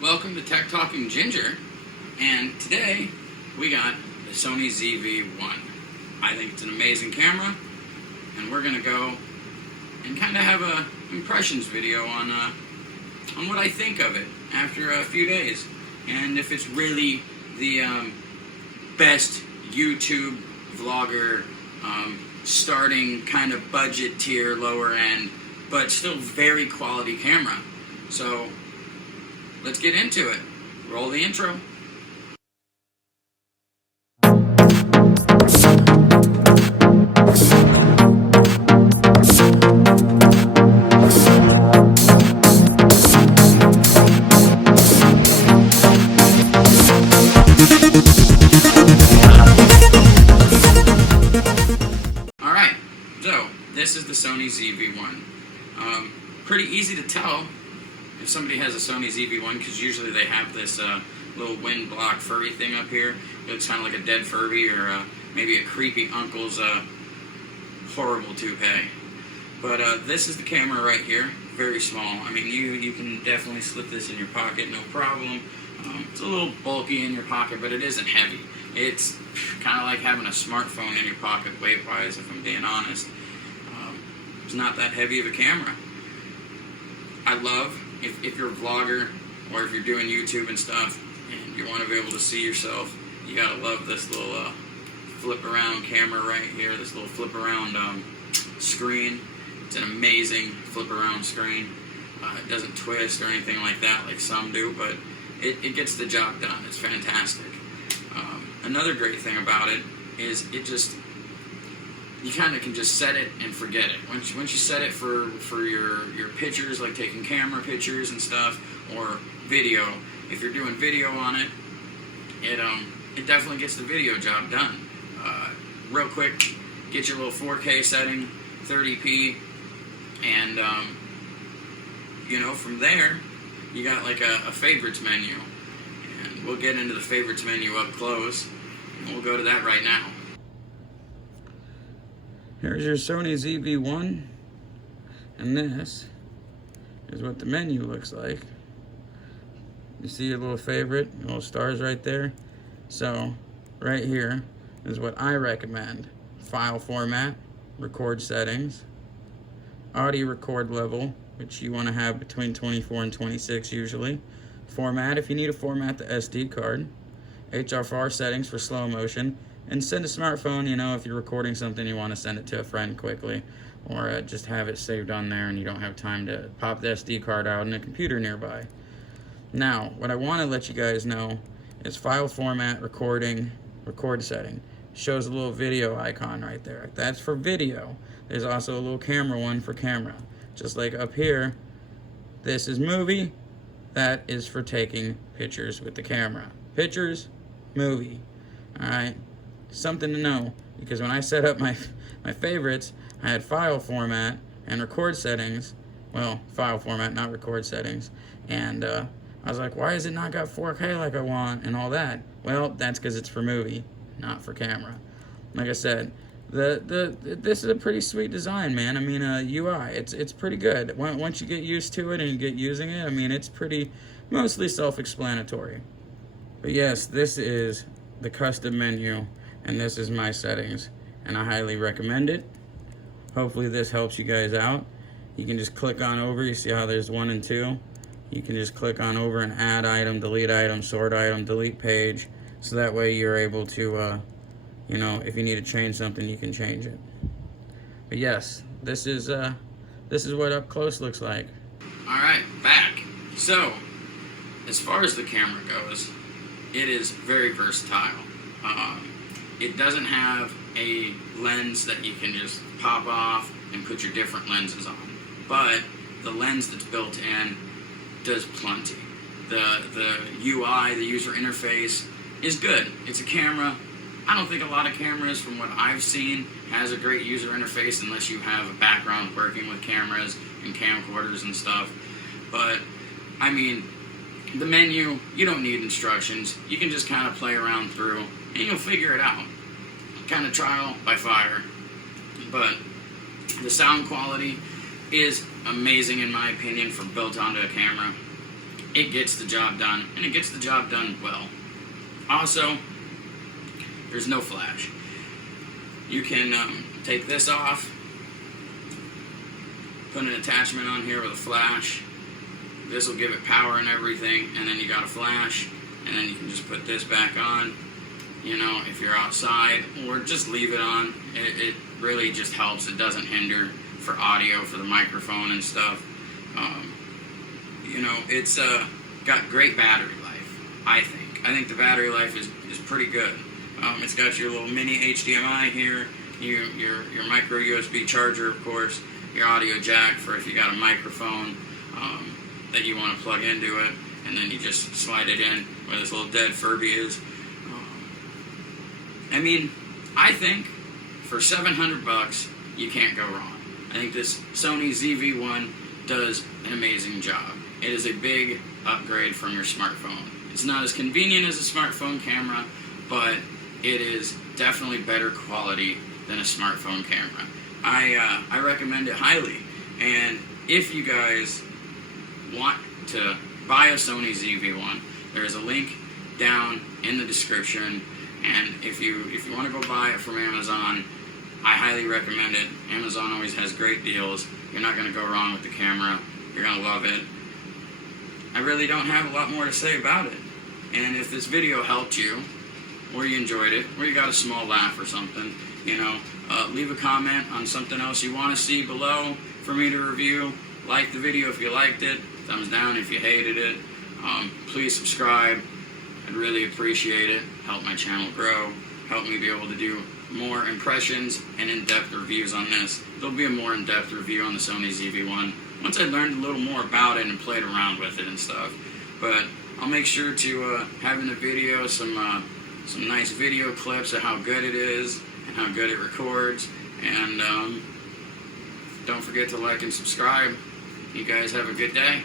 Welcome to Tech Talking Ginger, and today we got the Sony ZV-1. I think it's an amazing camera, and we're gonna go and kind of have a impressions video on what I think of it after a few days, and if it's really the best YouTube vlogger, starting kind of budget tier, lower end, but still very quality camera. So let's get into it. Roll the intro. Alright, so this is the Sony ZV-1. Pretty easy to tell if somebody has a Sony ZV-1, because usually they have this little wind block furry thing up here. It looks kind of like a dead Furby, or maybe a creepy uncle's horrible toupee. But this is the camera right here, very small. I mean, you can definitely slip this in your pocket, no problem. It's a little bulky in your pocket, but it isn't heavy. It's kind of like having a smartphone in your pocket, weight-wise, if I'm being honest. It's not that heavy of a camera. I love, if you're a vlogger, or if you're doing YouTube and stuff, and you want to be able to see yourself, you gotta love this little flip-around camera right here, this little flip-around screen. It's an amazing flip-around screen. It doesn't twist or anything like that like some do, but it gets the job done. It's fantastic. Another great thing about it is you kind of can just set it and forget it. Once you set it for your pictures, like taking camera pictures and stuff, or video, if you're doing video on it, it definitely gets the video job done. Real quick, get your little 4K setting, 30p, and from there, you got like a favorites menu. And we'll get into the favorites menu up close, and we'll go to that right now. Here's your Sony ZV-1, and this is what the menu looks like. You see your little favorite, your little stars right there? So, right here is what I recommend. File format, record settings, audio record level, which you want to have between 24 and 26 usually. Format, if you need to format the SD card. HFR settings for slow motion. And send a smartphone, if you're recording something, you want to send it to a friend quickly, or just have it saved on there and you don't have time to pop the SD card out in a computer nearby. Now, what I want to let you guys know is file format, recording, record setting. Shows a little video icon right there. That's for video. There's also a little camera one for camera. Just like up here, this is movie, that is for taking pictures with the camera. Pictures, movie. Alright. Something to know, because when I set up my favorites, I had file format and record settings. Well, file format, not record settings. And I was like, why has it not got 4K like I want and all that? Well, that's because it's for movie, not for camera. Like I said, this is a pretty sweet design, man. I mean, UI, it's pretty good. Once you get used to it and you get using it, I mean, it's mostly self-explanatory. But yes, this is the custom menu. And this is my settings, and I highly recommend it. Hopefully this helps you guys out. You can just click on over. You see how there's 1 and 2? You can just click on over and add item, delete item, sort item, delete page. So that way you're able to, if you need to change something, you can change it. But yes, this is what up close looks like. All right, back. So, as far as the camera goes, it is very versatile. It doesn't have a lens that you can just pop off and put your different lenses on, but the lens that's built in does plenty. The UI, the user interface, is good. It's a camera. I don't think a lot of cameras, from what I've seen, has a great user interface unless you have a background working with cameras and camcorders and stuff. But, I mean, the menu, you don't need instructions. You can just kind of play around through, and you'll figure it out. Kind of trial by fire. But the sound quality is amazing in my opinion for built onto a camera. it gets the job done, and it gets the job done well. Also, there's no flash. You can take this off, put an attachment on here with a flash. This will give it power and everything, and then you got a flash, and then you can just put this back on, you know, if you're outside, or just leave it on. It really just helps. It doesn't hinder for audio, for the microphone and stuff. You know, it's got great battery life, I think. I think the battery life is pretty good. It's got your little mini HDMI here, your micro USB charger, of course, your audio jack for if you got a microphone that you want to plug into it, and then you just slide it in where this little dead Furby is. I mean, I think for $700 you can't go wrong. I think this Sony ZV-1 does an amazing job. It is a big upgrade from your smartphone. It's not as convenient as a smartphone camera, but it is definitely better quality than a smartphone camera. I recommend it highly. And if you guys want to buy a Sony ZV-1, there is a link down in the description. And if you want to go buy it from Amazon, I highly recommend it. Amazon always has great deals. You're not going to go wrong with the camera. You're going to love it. I really don't have a lot more to say about it. And if this video helped you, or you enjoyed it, or you got a small laugh or something, you know, leave a comment on something else you want to see below for me to review. Like the video if you liked it. Thumbs down if you hated it. Please subscribe. I'd really appreciate it. Help my channel grow. Help me be able to do more impressions and in-depth reviews on this. There'll be a more in-depth review on the Sony ZV-1 once I learned a little more about it and played around with it and stuff. But I'll make sure to have in the video some nice video clips of how good it is and how good it records. And don't forget to like and subscribe. You guys have a good day.